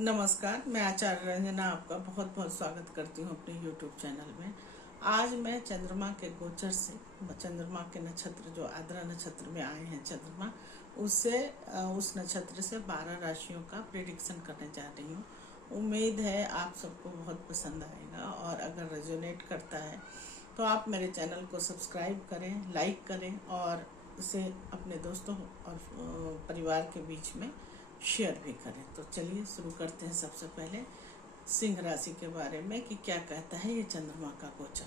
नमस्कार, मैं आचार्य रंजना आपका बहुत बहुत स्वागत करती हूँ अपने YouTube चैनल में। आज मैं चंद्रमा के गोचर से, चंद्रमा के नक्षत्र जो आद्रा नक्षत्र में आए हैं चंद्रमा, उससे उस नक्षत्र से 12 राशियों का प्रेडिक्शन करने जा रही हूँ। उम्मीद है आप सबको बहुत पसंद आएगा और अगर रेजोनेट करता है तो आप मेरे चैनल को सब्सक्राइब करें, लाइक करें और इसे अपने दोस्तों और परिवार के बीच में शेयर भी करें। तो चलिए शुरू करते हैं। सबसे पहले सिंह राशि के बारे में कि क्या कहता है ये चंद्रमा का गोचर।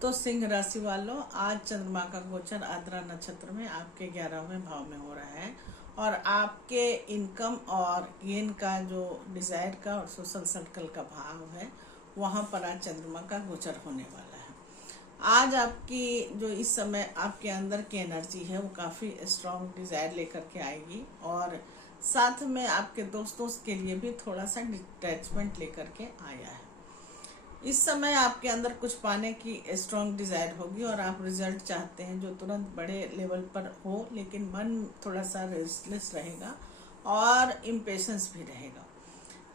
तो सिंह राशि वालों, आज चंद्रमा का गोचर आद्रा नक्षत्र में आपके 11वें भाव में हो रहा है और आपके इनकम और गेन का जो डिजायर का और सोशल सर्कल का भाव है वहाँ पर आज चंद्रमा का गोचर होने वाला है। आज आपकी जो इस समय आपके अंदर की एनर्जी है वो काफ़ी स्ट्रॉन्ग डिज़ायर लेकर के आएगी और साथ में आपके दोस्तों के लिए भी थोड़ा सा डिटैचमेंट लेकर के आया है। इस समय आपके अंदर कुछ पाने की स्ट्रॉन्ग डिज़ायर होगी और आप रिजल्ट चाहते हैं जो तुरंत बड़े लेवल पर हो, लेकिन मन थोड़ा सा रेस्टलेस रहेगा और इम्पेशंस भी रहेगा।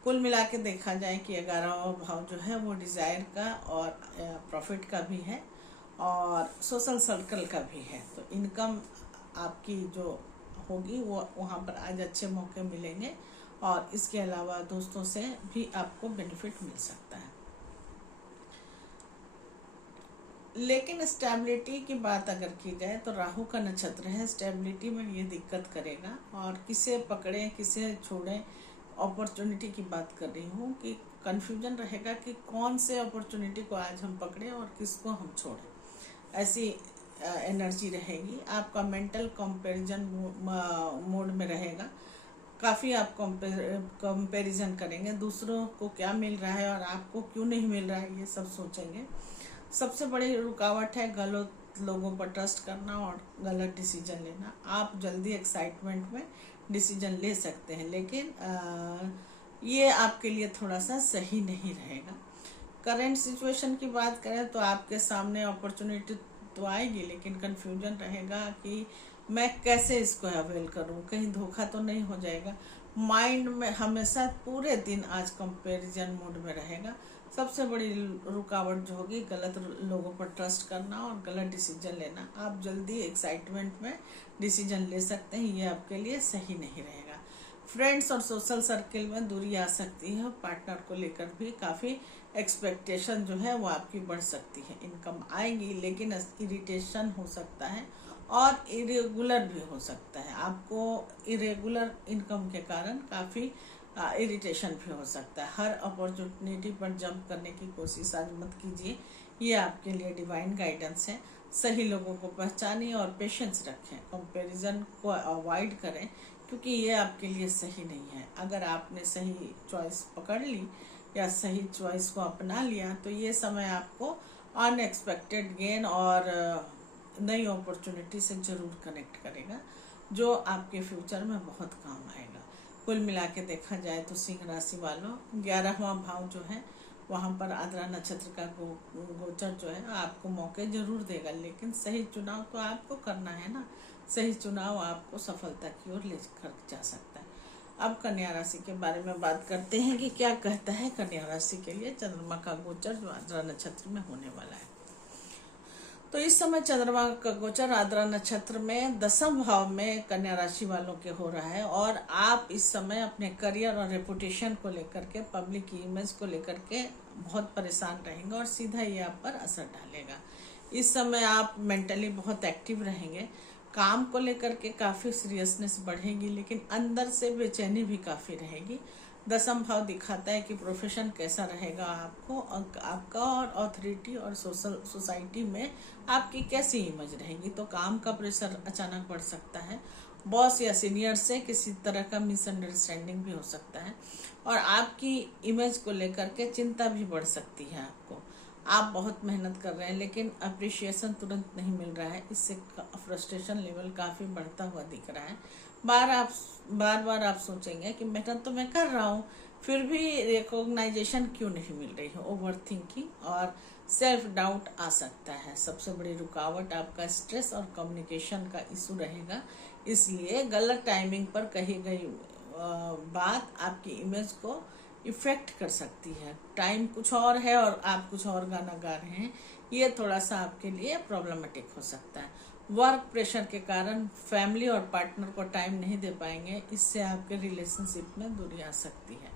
कुल मिला के देखा जाए कि 11वां भाव जो है वो डिज़ायर का और प्रॉफिट का भी है और सोशल सर्कल का भी है। तो इनकम आपकी जो होगी वो वहाँ पर आज अच्छे मौके मिलेंगे और इसके अलावा दोस्तों से भी आपको बेनिफिट मिल सकता है। लेकिन स्टेबिलिटी की बात अगर की जाए तो राहु का नक्षत्र है, स्टेबिलिटी में ये दिक्कत करेगा और किसे पकड़ें किसे छोड़ें, अपॉर्चुनिटी की बात कर रही हूँ कि कन्फ्यूजन रहेगा कि कौन से अपॉर्चुनिटी को आज हम पकड़ें और किसको हम छोड़ें, ऐसी एनर्जी रहेगी। आपका मेंटल कंपैरिजन मोड में रहेगा। काफ़ी आप कंपैरिजन करेंगे, दूसरों को क्या मिल रहा है और आपको क्यों नहीं मिल रहा है, ये सब सोचेंगे। सबसे बड़ी रुकावट है गलत लोगों पर ट्रस्ट करना और गलत डिसीजन लेना। आप जल्दी एक्साइटमेंट में डिसीजन ले सकते हैं, लेकिन ये आपके लिए थोड़ा सा सही नहीं रहेगा। करंट सिचुएशन की बात करें तो आपके सामने अपॉर्चुनिटी तो आएगी, लेकिन कन्फ्यूजन रहेगा कि मैं कैसे इसको अवेल करूं, कहीं धोखा तो नहीं हो जाएगा। माइंड में हमेशा पूरे दिन आज कंपैरिजन मोड में रहेगा। सबसे बड़ी रुकावट जो होगी गलत लोगों पर ट्रस्ट करना और गलत डिसीजन लेना। आप जल्दी एक्साइटमेंट में डिसीजन ले सकते हैं, ये आपके लिए सही नहीं रहेगा। फ्रेंड्स और सोशल सर्किल में दूरी आ सकती है। पार्टनर को लेकर भी काफ़ी एक्सपेक्टेशन जो है वो आपकी बढ़ सकती है। इनकम आएगी लेकिन इरिटेशन हो सकता है और इरेगुलर भी हो सकता है। आपको इरेगुलर इनकम के कारण काफ़ी इरिटेशन भी हो सकता है। हर अपॉर्चुनिटी पर जंप करने की कोशिश आज मत कीजिए, ये आपके लिए डिवाइन गाइडेंस है। सही लोगों को पहचानिए और पेशेंस रखें। कंपैरिजन को अवॉइड करें क्योंकि ये आपके लिए सही नहीं है। अगर आपने सही चॉइस पकड़ ली या सही चॉइस को अपना लिया तो ये समय आपको अनएक्सपेक्टेड गेन और नई अपॉर्चुनिटी से ज़रूर कनेक्ट करेगा, जो आपके फ्यूचर में बहुत काम आएगा। कुल मिला के देखा जाए तो सिंह राशि वालों, 11वां भाव जो है वहाँ पर आद्रा नक्षत्र का गोचर जो है आपको मौके जरूर देगा, लेकिन सही चुनाव तो आपको करना है ना। सही चुनाव आपको सफलता की ओर लेकर जा सकता है। अब कन्या राशि के बारे में बात करते हैं कि क्या कहता है कन्या राशि के लिए चंद्रमा का गोचर जो आद्रा नक्षत्र में होने वाला है। तो इस समय चंद्रमा का गोचर आद्रा नक्षत्र में 10वें भाव में कन्या राशि वालों के हो रहा है और आप इस समय अपने करियर और रेपुटेशन को लेकर के, पब्लिक इमेज को लेकर के बहुत परेशान रहेंगे और सीधा ये आप पर असर डालेगा। इस समय आप मेंटली बहुत एक्टिव रहेंगे। काम को लेकर के काफ़ी सीरियसनेस बढ़ेगी, लेकिन अंदर से बेचैनी भी काफ़ी रहेगी। 10वां भाव दिखाता है कि प्रोफेशन कैसा रहेगा आपका और अथॉरिटी और सोसाइटी में आपकी कैसी इमेज रहेगी। तो काम का प्रेशर अचानक बढ़ सकता है। बॉस या सीनियर से किसी तरह का मिसअंडरस्टैंडिंग भी हो सकता है और आपकी इमेज को लेकर के चिंता भी बढ़ सकती है आपको। आप बहुत मेहनत कर रहे हैं लेकिन अप्रिशिएशन तुरंत नहीं मिल रहा है, इससे फ्रस्ट्रेशन लेवल काफ़ी बढ़ता हुआ दिख रहा है। बार बार आप सोचेंगे कि मेहनत तो मैं कर रहा हूँ फिर भी रिकॉग्नाइजेशन क्यों नहीं मिल रही है। ओवर थिंकिंग और सेल्फ डाउट आ सकता है। सबसे बड़ी रुकावट आपका स्ट्रेस और कम्युनिकेशन का इशू रहेगा इसलिए गलत टाइमिंग पर कही गई बात आपकी इमेज को इफेक्ट कर सकती है। टाइम कुछ और है और आप कुछ और गाना गा रहे हैं, ये थोड़ा सा आपके लिए प्रॉब्लमेटिक हो सकता है। वर्क प्रेशर के कारण फैमिली और पार्टनर को टाइम नहीं दे पाएंगे, इससे आपके रिलेशनशिप में दूरी आ सकती है।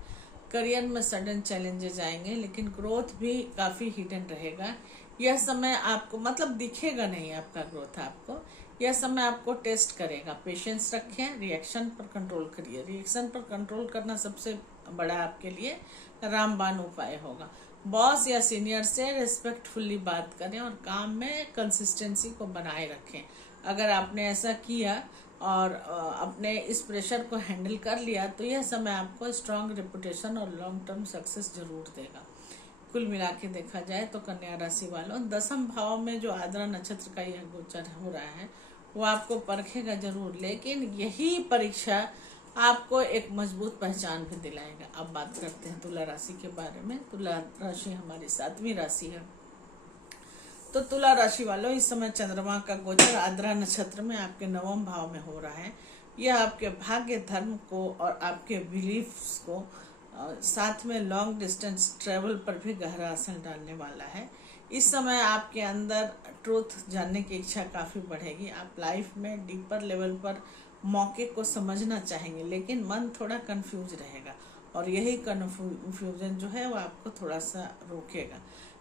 करियर में सडन चैलेंजेस आएंगे, लेकिन ग्रोथ भी काफ़ी हिडन रहेगा। यह समय आपको मतलब दिखेगा नहीं आपका ग्रोथ आपको, यह समय आपको टेस्ट करेगा। पेशेंस रखें, रिएक्शन पर कंट्रोल करिए। रिएक्शन पर कंट्रोल करना सबसे बड़ा आपके लिए रामबाण उपाय होगा। बॉस या सीनियर से रिस्पेक्टफुली बात करें और काम में कंसिस्टेंसी को बनाए रखें। अगर आपने ऐसा किया और अपने इस प्रेशर को हैंडल कर लिया तो यह समय आपको स्ट्रांग रेपुटेशन और लॉन्ग टर्म सक्सेस जरूर देगा। कुल मिला के देखा जाए तो कन्या राशि वालों, 10वें भाव में जो आद्रा नक्षत्र का यह गोचर हो रहा है वो आपको परखेगा जरूर, लेकिन यही परीक्षा आपको एक मजबूत पहचान भी दिलाएगा। अब बात करते हैं तुला राशि के बारे में। तुला राशि हमारी 7वीं राशि है। तो तुला राशि वालों, इस समय चंद्रमा का गोचर आद्रा नक्षत्र में आपके 9वें भाव में हो रहा है। यह आपके भाग्य, धर्म को और आपके बिलीफ्स को साथ में लॉन्ग डिस्टेंस ट्रेवल पर भी गहरा असर डालने वाला है। इस समय आपके अंदर ट्रूथ जानने की इच्छा काफ़ी बढ़ेगी। आप लाइफ में डीपर लेवल पर मौके को समझना चाहेंगे, लेकिन मन थोड़ा कंफ्यूज रहेगा और यही कन्फ्यूजन जो है वो आपको थोड़ा सा रोकेगा।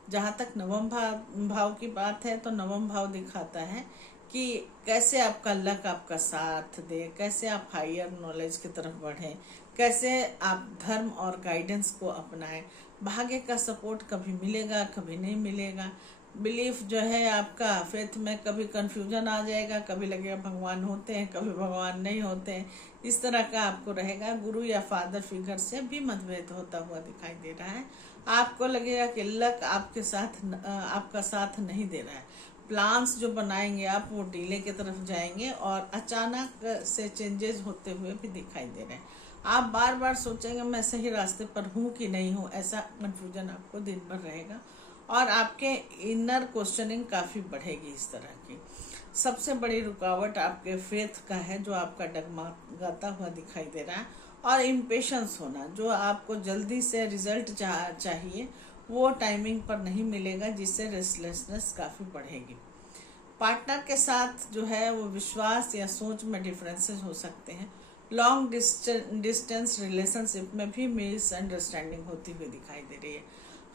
जहाँ तक 9वें भाव की बात है तो 9वां भाव दिखाता है कि कैसे आपका लक आपका साथ दे, कैसे आप हायर नॉलेज की तरफ बढ़ें, कैसे आप धर्म और गाइडेंस को अपनाएं। भाग्य का सपोर्ट कभी मिलेगा कभी नहीं मिलेगा। बिलीफ जो है आपका फेथ में कभी कंफ्यूजन आ जाएगा, कभी लगेगा भगवान होते हैं कभी भगवान नहीं होते हैं, इस तरह का आपको रहेगा। गुरु या फादर फिगर से भी मतभेद होता हुआ दिखाई दे रहा है। आपको लगेगा कि लक आपका साथ नहीं दे रहा है। प्लान्स जो बनाएंगे आप वो डिले की तरफ जाएंगे और अचानक से चेंजेस होते हुए भी दिखाई दे रहे हैं। आप बार बार सोचेंगे मैं सही रास्ते पर हूँ कि नहीं हूँ, ऐसा कंफ्यूजन आपको दिन भर रहेगा और आपके इनर क्वेश्चनिंग काफ़ी बढ़ेगी। इस तरह की सबसे बड़ी रुकावट आपके फेथ का है, जो आपका डगमगाता हुआ दिखाई दे रहा है, और इम्पेशंस होना, जो आपको जल्दी से रिजल्ट चाहिए वो टाइमिंग पर नहीं मिलेगा, जिससे रेस्टलेसनेस काफ़ी बढ़ेगी। पार्टनर के साथ जो है वो विश्वास या सोच में डिफरेंसेस हो सकते हैं। लॉन्ग डिस्टेंस रिलेशनशिप में भी मिसअंडरस्टैंडिंग होती हुई दिखाई दे रही है।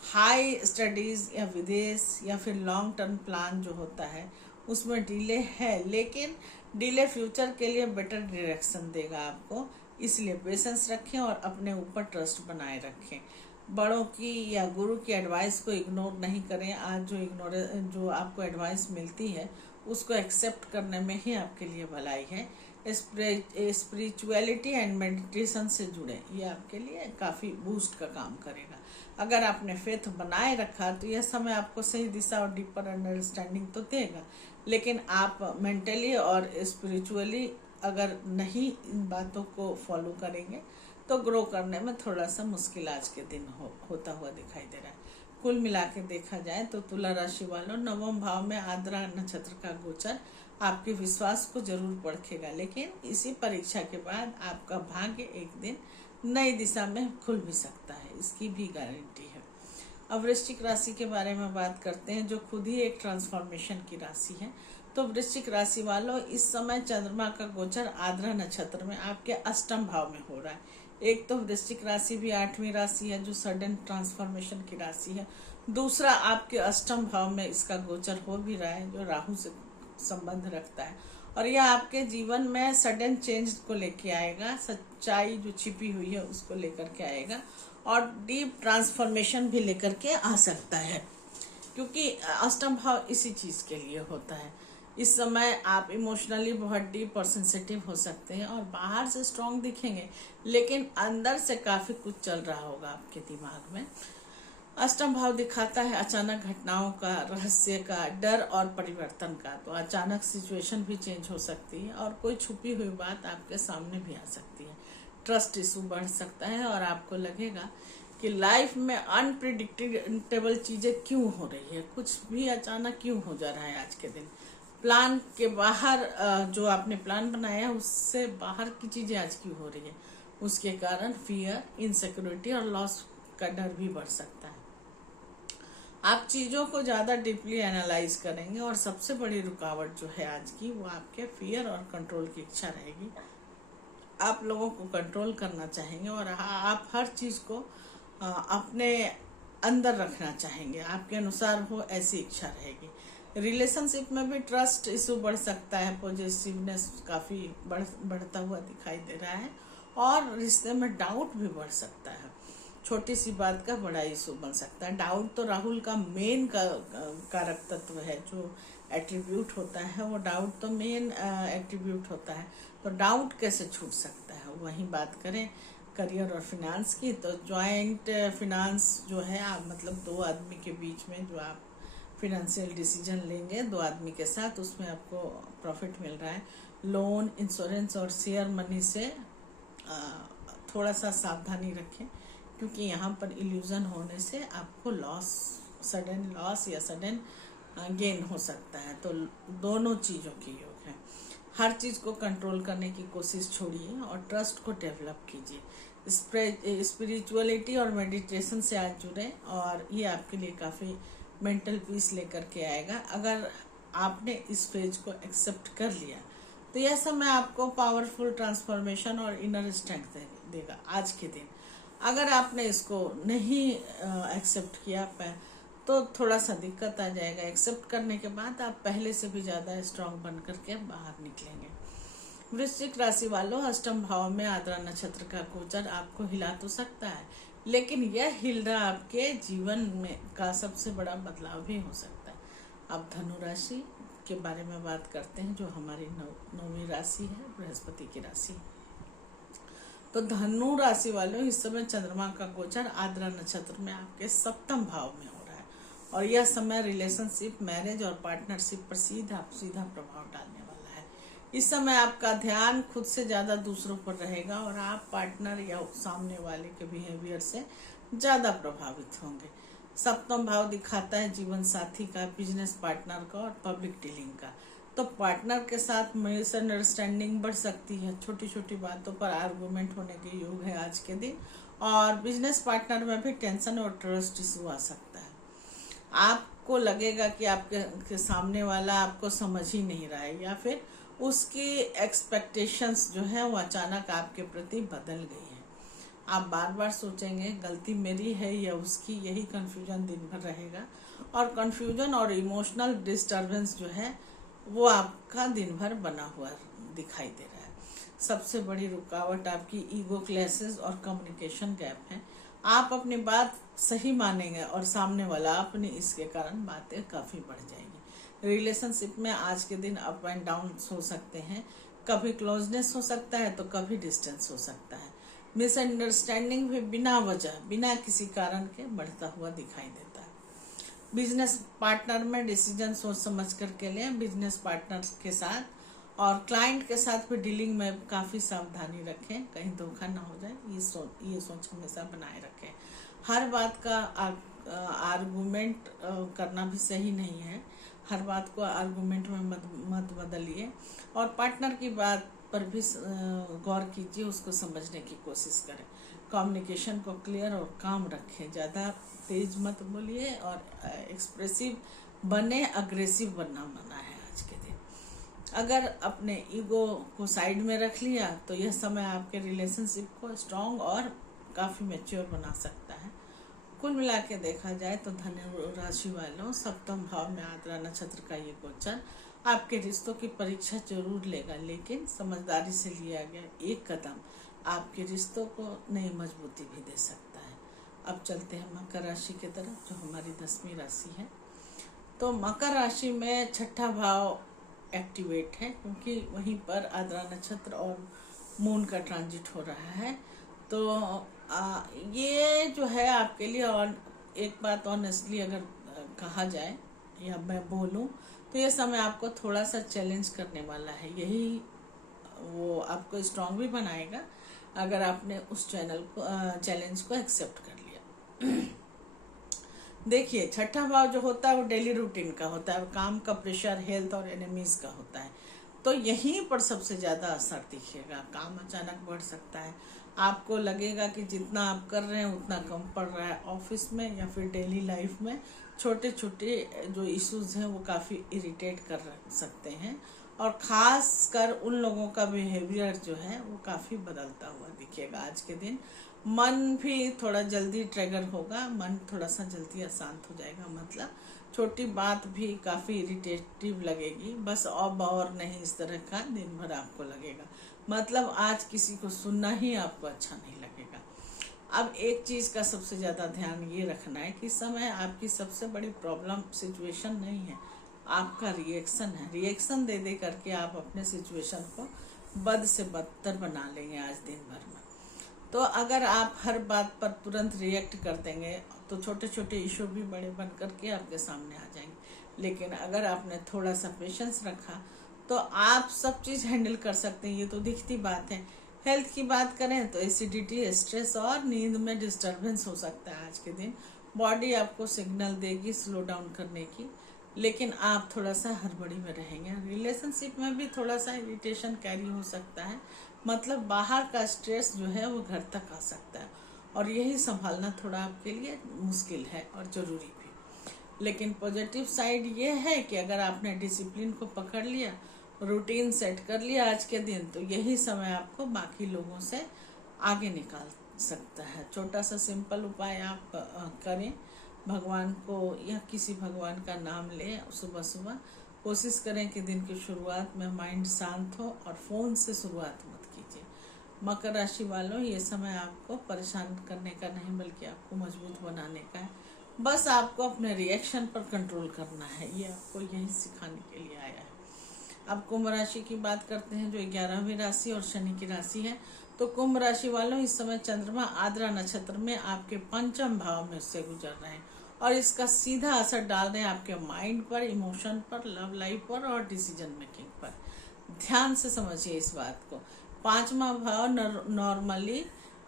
हाई स्टडीज़ या विदेश या फिर लॉन्ग टर्म प्लान जो होता है उसमें डिले है, लेकिन डिले फ्यूचर के लिए बेटर डायरेक्शन देगा आपको। इसलिए पेशेंस रखें और अपने ऊपर ट्रस्ट बनाए रखें। बड़ों की या गुरु की एडवाइस को इग्नोर नहीं करें। आज जो आपको एडवाइस मिलती है उसको एक्सेप्ट करने में ही आपके लिए भलाई है। स्पिरिचुअलिटी एंड मेडिटेशन से जुड़े, ये आपके लिए काफ़ी बूस्ट का काम करेगा। अगर आपने फेथ बनाए रखा तो यह समय आपको सही दिशा और डीपर अंडरस्टैंडिंग तो देगा, लेकिन आप मेंटली और स्पिरिचुअली अगर नहीं इन बातों को फॉलो करेंगे तो ग्रो करने में थोड़ा सा मुश्किल आज के दिन होता हुआ दिखाई दे रहा है। कुल मिला के देखा जाए तो तुला राशि वालों, 9वें भाव में आद्रा नक्षत्र का गोचर आपके विश्वास को जरूर परखेगा, लेकिन इसी परीक्षा के बाद आपका भाग्य एक दिन नई दिशा में खुल भी सकता है, इसकी भी गारंटी है। अब वृश्चिक राशि के बारे में बात करते हैं, जो खुद ही एक ट्रांसफॉर्मेशन की राशि है। तो वृश्चिक राशि वालों, इस समय चंद्रमा का गोचर आद्रा नक्षत्र में आपके 8वें भाव में हो रहा है। एक तो वृश्चिक राशि भी 8वीं राशि है जो सडन ट्रांसफॉर्मेशन की राशि है। दूसरा आपके 8वें भाव में इसका गोचर हो भी रहा है, जो राहु से संबंध रखता है, और यह आपके जीवन में सडन चेंज को लेके आएगा। सच्चाई जो छिपी हुई है उसको लेकर के आएगा और डीप ट्रांसफॉर्मेशन भी लेकर के आ सकता है, क्योंकि 8वां भाव इसी चीज़ के लिए होता है। इस समय आप इमोशनली बहुत डीप और सेंसिटिव हो सकते हैं और बाहर से स्ट्रांग दिखेंगे, लेकिन अंदर से काफ़ी कुछ चल रहा होगा आपके दिमाग में। 8वां भाव दिखाता है अचानक घटनाओं का, रहस्य का, डर और परिवर्तन का। तो अचानक सिचुएशन भी चेंज हो सकती है और कोई छुपी हुई बात आपके सामने भी आ सकती है। ट्रस्ट इशू बढ़ सकता है और आपको लगेगा कि लाइफ में अनप्रिडिक्टेबल चीज़ें क्यों हो रही है, कुछ भी अचानक क्यों हो जा रहा है आज के दिन। प्लान के बाहर जो आपने प्लान बनाया है उससे बाहर की चीज़ें आज की हो रही है, उसके कारण फियर, इनसिक्योरिटी और लॉस का डर भी बढ़ सकता है। आप चीज़ों को ज़्यादा डीपली एनालाइज करेंगे और सबसे बड़ी रुकावट जो है आज की वो आपके फियर और कंट्रोल की इच्छा रहेगी। आप लोगों को कंट्रोल करना चाहेंगे और आप हर चीज़ को अपने अंदर रखना चाहेंगे, आपके अनुसार हो ऐसी इच्छा रहेगी। रिलेशनशिप में भी ट्रस्ट इशू बढ़ सकता है, पॉजिटिवनेस काफ़ी बढ़ता हुआ दिखाई दे रहा है और रिश्ते में डाउट भी बढ़ सकता है। छोटी सी बात का बड़ा इशू बन सकता है। डाउट तो राहुल का मेन कारक तत्व है, जो एट्रीब्यूट होता है वो डाउट तो मेन एट्रीब्यूट होता है। तो डाउट कैसे छूट सकता है। वहीं बात करें करियर और फिनांस की, तो जॉइंट फिनांस जो है आप मतलब दो आदमी के बीच में जो आप फिनेंशियल डिसीजन लेंगे दो आदमी के साथ, उसमें आपको प्रॉफिट मिल रहा है। लोन, इंश्योरेंस और शेयर मनी से थोड़ा सा सावधानी रखें, क्योंकि यहाँ पर इल्यूजन होने से आपको सडन लॉस या सडन गेन हो सकता है। तो दोनों चीज़ों की योग है। हर चीज़ को कंट्रोल करने की कोशिश छोड़िए और ट्रस्ट को डेवलप कीजिए। स्पिरिचुअलिटी और मेडिटेशन से आज जुड़े और ये आपके लिए काफ़ी मेंटल पीस लेकर के आएगा। अगर आपने इस फेज को एक्सेप्ट कर लिया तो यह समय आपको पावरफुल ट्रांसफॉर्मेशन और इनर स्ट्रेंथ देगा आज के दिन। अगर आपने इसको नहीं एक्सेप्ट किया तो थोड़ा सा दिक्कत आ जाएगा। एक्सेप्ट करने के बाद आप पहले से भी ज़्यादा स्ट्रांग बन करके बाहर निकलेंगे। वृश्चिक राशि वालों, अष्टम भाव में आद्रा नक्षत्र का गोचर आपको हिला तो सकता है, लेकिन यह हिलना आपके जीवन में का सबसे बड़ा बदलाव भी हो सकता है। अब धनु राशि के बारे में बात करते हैं, जो हमारी नौवीं राशि है, बृहस्पति की राशि। तो धनु राशि वालों, इस समय चंद्रमा का गोचर आद्रा नक्षत्र में आपके सप्तम भाव में हो रहा है और यह समय रिलेशनशिप, मैरिज और पार्टनरशिप पर सीधा प्रभाव डालने वाला है। इस समय आपका ध्यान खुद से ज़्यादा दूसरों पर रहेगा और आप पार्टनर या सामने वाले के बिहेवियर से ज़्यादा प्रभावित होंगे। सप्तम भाव दिखाता है जीवन साथी का, बिजनेस पार्टनर का और पब्लिक डीलिंग का। तो पार्टनर के साथ मिसअंडरस्टैंडिंग बढ़ सकती है, छोटी छोटी बातों पर आर्गूमेंट होने के योग है आज के दिन। और बिजनेस पार्टनर में भी टेंशन और ट्रस्ट इशू आ सकता है। आपको लगेगा कि आपके सामने वाला आपको समझ ही नहीं रहा है या फिर उसकी एक्सपेक्टेशंस जो है वो अचानक आपके प्रति बदल गई है। आप बार बार सोचेंगे गलती मेरी है या उसकी, यही कन्फ्यूजन दिन भर रहेगा और कन्फ्यूजन और इमोशनल डिस्टर्बेंस जो है वो आपका दिन भर बना हुआ दिखाई दे रहा है। सबसे बड़ी रुकावट आपकी ईगो क्लैशेस और कम्युनिकेशन गैप है। आप अपनी बात सही मानेंगे और सामने वाला अपनी, इसके कारण बातें काफ़ी बढ़ जाएगी। रिलेशनशिप में आज के दिन अप एंड डाउन हो सकते हैं, कभी क्लोजनेस हो सकता है तो कभी डिस्टेंस हो सकता है। मिसअंडरस्टैंडिंग भी बिना वजह, बिना किसी कारण के बढ़ता हुआ दिखाई देता है। बिजनेस पार्टनर में डिसीजन सोच समझ करके लें। बिजनेस पार्टनर के साथ और क्लाइंट के साथ भी डीलिंग में काफ़ी सावधानी रखें, कहीं धोखा ना हो जाए, ये सोच हमेशा बनाए रखें। हर बात का आर्गूमेंट करना भी सही नहीं है, हर बात को आर्गूमेंट में मत बदलिए और पार्टनर की बात पर भी गौर कीजिए, उसको समझने की कोशिश करें। कम्युनिकेशन को क्लियर और काम रखें, ज़्यादा तेज मत बोलिए और एक्सप्रेसिव बने, अग्रेसिव बनना मना है आज के दिन। अगर अपने ईगो को साइड में रख लिया तो यह समय आपके रिलेशनशिप को स्ट्रॉन्ग और काफ़ी मैच्योर बना सकता है। कुल मिला के देखा जाए तो धनु राशि वालों, सप्तम भाव में आद्रा नक्षत्र का ये गोचर आपके रिश्तों की परीक्षा जरूर लेगा, लेकिन समझदारी से लिया गया एक कदम आपके रिश्तों को नई मजबूती भी दे सकता है। अब चलते हैं मकर राशि की तरफ, जो हमारी 10वीं राशि है। तो मकर राशि में छठा भाव एक्टिवेट है, क्योंकि वहीं पर आद्रा नक्षत्र और मून का ट्रांजिट हो रहा है। तो ये जो है आपके लिए, और एक बात ऑनेस्टली अगर कहा जाए या मैं बोलूं तो ये समय आपको थोड़ा सा चैलेंज करने वाला है। यही वो आपको स्ट्रांग भी बनाएगा अगर आपने उस चैलेंज को एक्सेप्ट कर लिया। देखिए, छठा भाव जो होता है वो डेली रूटीन का होता है, काम का प्रेशर, हेल्थ और एनिमीज का होता है। तो यहीं पर सबसे ज़्यादा असर दिखेगा। काम अचानक बढ़ सकता है, आपको लगेगा कि जितना आप कर रहे हैं उतना कम पड़ रहा है। ऑफिस में या फिर डेली लाइफ में छोटे छोटे जो इश्यूज हैं वो काफ़ी इरिटेट कर सकते हैं, और ख़ास कर उन लोगों का बिहेवियर जो है वो काफ़ी बदलता हुआ दिखेगा आज के दिन। मन भी थोड़ा जल्दी ट्रिगर होगा, मन थोड़ा सा जल्दी अशांत हो जाएगा, मतलब छोटी बात भी काफ़ी इरिटेटिव लगेगी, बस अब और नहीं, इस तरह का दिन भर आपको लगेगा। मतलब आज किसी को सुनना ही आपको अच्छा नहीं लगेगा। अब एक चीज़ का सबसे ज़्यादा ध्यान ये रखना है कि इस समय आपकी सबसे बड़ी प्रॉब्लम सिचुएशन नहीं है, आपका रिएक्शन है। रिएक्शन दे दे करके आप अपने सिचुएशन को बद से बदतर बना लेंगे आज दिन भर में। तो अगर आप हर बात पर तुरंत रिएक्ट कर देंगे तो छोटे छोटे इशू भी बड़े बन करके आपके सामने आ जाएंगे। लेकिन अगर आपने थोड़ा सा पेशेंस रखा तो आप सब चीज़ हैंडल कर सकते हैं, ये तो दिखती बात है। हेल्थ की बात करें तो एसिडिटी, स्ट्रेस और नींद में डिस्टरबेंस हो सकता है आज के दिन। बॉडी आपको सिग्नल देगी स्लो डाउन करने की, लेकिन आप थोड़ा सा हड़बड़ी में रहेंगे। रिलेशनशिप में भी थोड़ा सा इरिटेशन कैरी हो सकता है, मतलब बाहर का स्ट्रेस जो है वो घर तक आ सकता है, और यही संभालना थोड़ा आपके लिए मुश्किल है और ज़रूरी भी। लेकिन पॉजिटिव साइड ये है कि अगर आपने डिसिप्लिन को पकड़ लिया, रूटीन सेट कर लिया आज के दिन, तो यही समय आपको बाकी लोगों से आगे निकाल सकता है। छोटा सा सिंपल उपाय आप करें, भगवान को या किसी भगवान का नाम लें सुबह सुबह। कोशिश करें कि दिन की शुरुआत में माइंड शांत हो और फ़ोन से शुरुआत मत कीजिए। मकर राशि वालों, ये समय आपको परेशान करने का नहीं बल्कि आपको मजबूत बनाने का है। बस आपको अपने रिएक्शन पर कंट्रोल करना है, ये आपको यही सिखाने के लिए आया है। अब कुंभ राशि की बात करते हैं, जो 11वीं राशि और शनि की राशि है। तो कुंभ राशि वालों, इस समय चंद्रमा आद्रा नक्षत्र में आपके पंचम भाव में से गुजर रहे हैं, और इसका सीधा असर डाल रहे हैं आपके माइंड पर, इमोशन पर, लव लाइफ पर और डिसीजन मेकिंग पर। ध्यान से समझिए इस बात को। पांचवा भाव नॉर्मली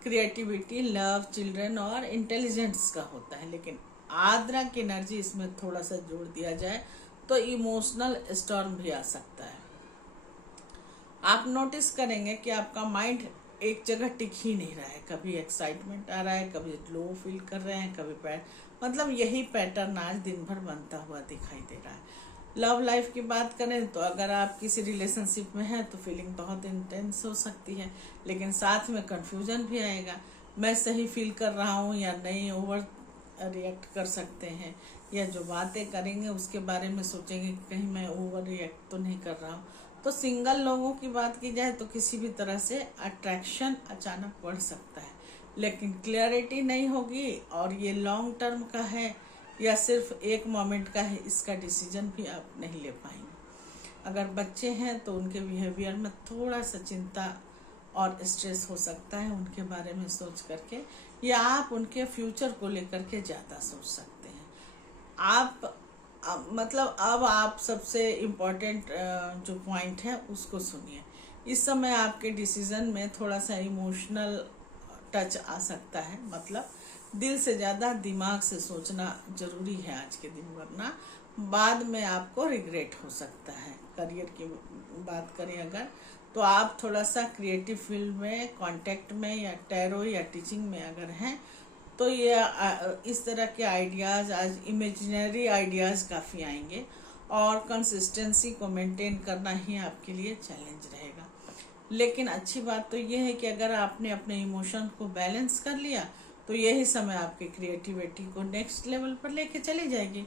क्रिएटिविटी, लव, चिल्ड्रन और इंटेलिजेंस का होता है, लेकिन आद्रा की एनर्जी इसमें थोड़ा सा जोड़ दिया जाए तो इमोशनल स्टॉर्म भी आ सकता है। आप नोटिस करेंगे कि आपका माइंड एक जगह टिक ही नहीं रहा है, कभी एक्साइटमेंट आ रहा है, कभी लो फील कर रहे हैं, कभी मतलब यही पैटर्न आज दिन भर बनता हुआ दिखाई दे रहा है। लव लाइफ की बात करें तो अगर आप किसी रिलेशनशिप में हैं तो फीलिंग बहुत इंटेंस हो सकती है, लेकिन साथ में कंफ्यूजन भी आएगा, मैं सही फील कर रहा हूँ या नहीं। ओवर रिएक्ट कर सकते हैं, या जो बातें करेंगे उसके बारे में सोचेंगे कि कहीं मैं ओवर रिएक्ट तो नहीं कर रहा हूँ। तो सिंगल लोगों की बात की जाए तो किसी भी तरह से अट्रैक्शन अचानक बढ़ सकता है, लेकिन क्लियरिटी नहीं होगी, और ये लॉन्ग टर्म का है या सिर्फ एक मोमेंट का है, इसका डिसीजन भी आप नहीं ले पाएंगे। अगर बच्चे हैं तो उनके बिहेवियर में थोड़ा सा चिंता और स्ट्रेस हो सकता है उनके बारे में सोच करके, या आप उनके फ्यूचर को लेकर के ज़्यादा सोच सकते हैं। आप मतलब अब आप सबसे इम्पोर्टेंट जो पॉइंट है उसको सुनिए। इस समय आपके डिसीजन में थोड़ा सा इमोशनल टच आ सकता है, मतलब दिल से ज़्यादा दिमाग से सोचना ज़रूरी है आज के दिन, वरना बाद में आपको रिग्रेट हो सकता है। करियर की बात करें अगर, तो आप थोड़ा सा क्रिएटिव फील्ड में, कांटेक्ट में या टैरो या टीचिंग में अगर हैं तो ये इस तरह के आइडियाज़, आज इमेजिनरी आइडियाज़ काफ़ी आएंगे, और कंसिस्टेंसी को मेंटेन करना ही आपके लिए चैलेंज रहेगा। लेकिन अच्छी बात तो ये है कि अगर आपने अपने इमोशन को बैलेंस कर लिया तो यही समय आपकी क्रिएटिविटी को नेक्स्ट लेवल पर लेके चली जाएगी।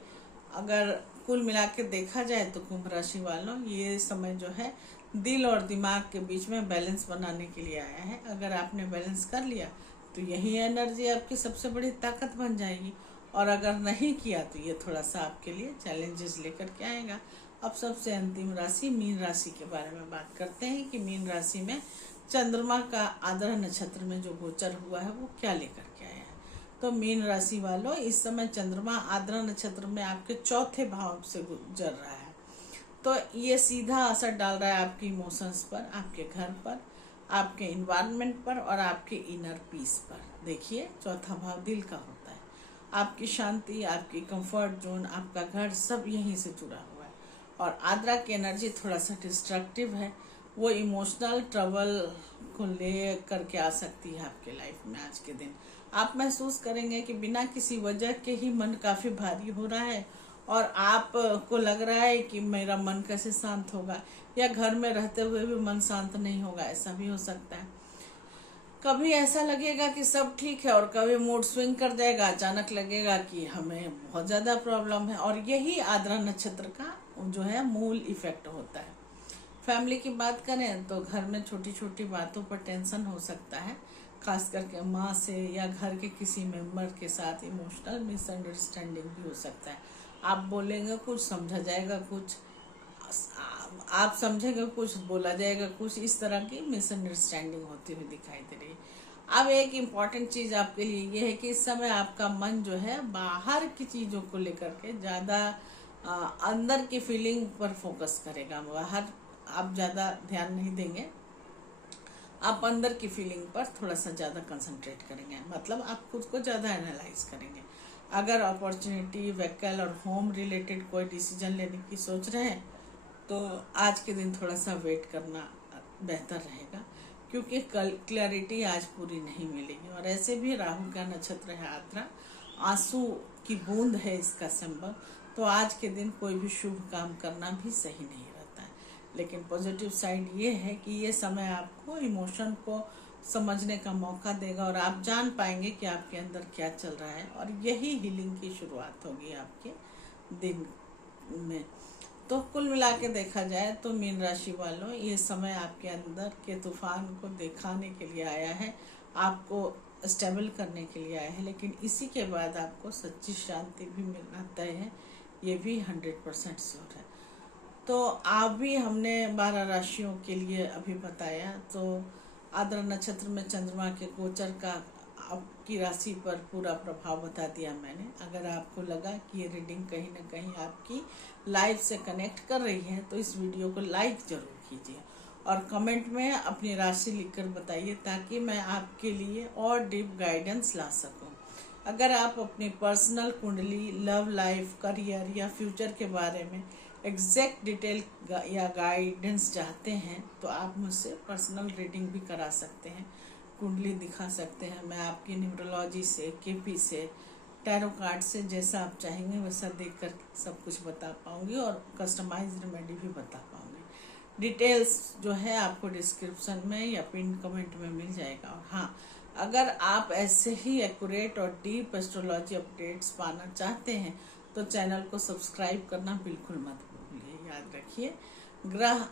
अगर कुल मिला के देखा जाए तो कुंभ राशि वालों, ये समय जो है दिल और दिमाग के बीच में बैलेंस बनाने के लिए आया है। अगर आपने बैलेंस कर लिया तो यही एनर्जी आपकी सबसे बड़ी ताकत बन जाएगी, और अगर नहीं किया तो ये थोड़ा सा आपके लिए चैलेंजेस लेकर के आएगा। अब सबसे अंतिम राशि मीन राशि के बारे में बात करते हैं कि मीन राशि में चंद्रमा का आद्रा नक्षत्र में जो गोचर हुआ है वो क्या लेकर के आया है। तो मीन राशि वालों, इस समय चंद्रमा आद्रा नक्षत्र में आपके चौथे भाव से गुजर रहा है, तो ये सीधा असर डाल रहा है आपके इमोशंस पर, आपके घर पर, आपके इन्वायरमेंट पर और आपके इनर पीस पर। देखिए, चौथा भाव दिल का होता है, आपकी शांति, आपकी कंफर्ट जोन, आपका घर सब यहीं से जुड़ा हुआ है। और आद्रा की एनर्जी थोड़ा सा डिस्ट्रक्टिव है, वो इमोशनल ट्रबल को ले करके आ सकती है आपके लाइफ में। आज के दिन आप महसूस करेंगे कि बिना किसी वजह के ही मन काफ़ी भारी हो रहा है और आपको लग रहा है कि मेरा मन कैसे शांत होगा, या घर में रहते हुए भी मन शांत नहीं होगा, ऐसा भी हो सकता है। कभी ऐसा लगेगा कि सब ठीक है और कभी मूड स्विंग कर जाएगा, अचानक लगेगा कि हमें बहुत ज़्यादा प्रॉब्लम है। और यही आद्रा नक्षत्र का जो है मूल इफेक्ट होता है। फैमिली की बात करें तो घर में छोटी छोटी बातों पर टेंशन हो सकता है, खास करके माँ से या घर के किसी मेंबर के साथ इमोशनल मिसअंडरस्टैंडिंग भी हो सकता है। आप बोलेंगे कुछ, समझा जाएगा कुछ, आप समझेंगे कुछ, बोला जाएगा कुछ, इस तरह की मिसअंडरस्टैंडिंग होती हुई दिखाई दे रही है। अब एक इम्पॉर्टेंट चीज़ आपके लिए ये है कि इस समय आपका मन जो है बाहर की चीज़ों को लेकर के ज़्यादा अंदर की फीलिंग पर फोकस करेगा। बाहर आप ज़्यादा ध्यान नहीं देंगे, आप अंदर की फीलिंग पर थोड़ा सा ज़्यादा कंसंट्रेट करेंगे, मतलब आप खुद को ज़्यादा एनालाइज करेंगे। अगर अपॉर्चुनिटी, व्हीकल और होम रिलेटेड कोई डिसीजन लेने की सोच रहे हैं तो आज के दिन थोड़ा सा वेट करना बेहतर रहेगा, क्योंकि कल क्लैरिटी आज पूरी नहीं मिलेगी। और ऐसे भी राहु का नक्षत्र है आद्रा, आंसू की बूंद है इसका सिंबल, तो आज के दिन कोई भी शुभ काम करना भी सही नहीं रहता है। लेकिन पॉजिटिव साइड ये है कि ये समय आपको इमोशन को समझने का मौका देगा और आप जान पाएंगे कि आपके अंदर क्या चल रहा है, और यही हीलिंग की शुरुआत होगी आपके दिन में। तो कुल मिला के देखा जाए तो मीन राशि वालों, ये समय आपके अंदर के तूफान को दिखाने के लिए आया है, आपको स्टेबल करने के लिए आया है, लेकिन इसी के बाद आपको सच्ची शांति भी मिलना तय है, ये भी 100% श्योर है। तो आप भी हमने 12 राशियों के लिए अभी बताया। तो आद्रा नक्षत्र में चंद्रमा के गोचर का आपकी राशि पर पूरा प्रभाव बता दिया मैंने। अगर आपको लगा कि ये रीडिंग कहीं ना कहीं आपकी लाइफ से कनेक्ट कर रही है तो इस वीडियो को लाइक जरूर कीजिए और कमेंट में अपनी राशि लिखकर बताइए, ताकि मैं आपके लिए और डीप गाइडेंस ला सकूं। अगर आप अपनी पर्सनल कुंडली, लव लाइफ, करियर या फ्यूचर के बारे में एग्जैक्ट डिटेल या गाइडेंस चाहते हैं तो आप मुझसे पर्सनल रीडिंग भी करा सकते हैं, कुंडली दिखा सकते हैं। मैं आपकी न्यूमरोलॉजी से, केपी से, टैरो कार्ड से, जैसा आप चाहेंगे वैसा देखकर सब कुछ बता पाऊंगी और कस्टमाइज्ड रेमेडी भी बता पाऊंगी। डिटेल्स जो है आपको डिस्क्रिप्शन में या पिन कमेंट में मिल जाएगा। और हाँ, अगर आप ऐसे ही एक्यूरेट और डीप एस्ट्रोलॉजी अपडेट्स पाना चाहते हैं तो चैनल को सब्सक्राइब करना बिल्कुल मत भूलिए। याद रखिए, ग्रह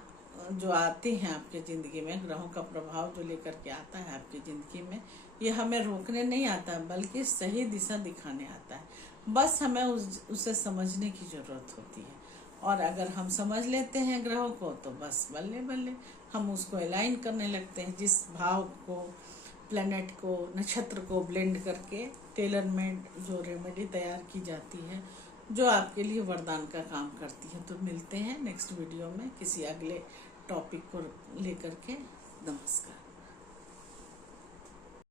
जो आते हैं आपके ज़िंदगी में, ग्रहों का प्रभाव जो लेकर के आता है आपकी ज़िंदगी में, ये हमें रोकने नहीं आता बल्कि सही दिशा दिखाने आता है। बस हमें उसे समझने की ज़रूरत होती है, और अगर हम समझ लेते हैं ग्रहों को तो बस बल्ले बल्ले हम उसको अलाइन करने लगते हैं। जिस भाव को, प्लैनेट को, नक्षत्र को ब्लेंड करके टेलर मेड जो रेमेडी तैयार की जाती है जो आपके लिए वरदान का काम करती है। तो मिलते हैं नेक्स्ट वीडियो में किसी अगले टॉपिक को लेकर के। नमस्कार।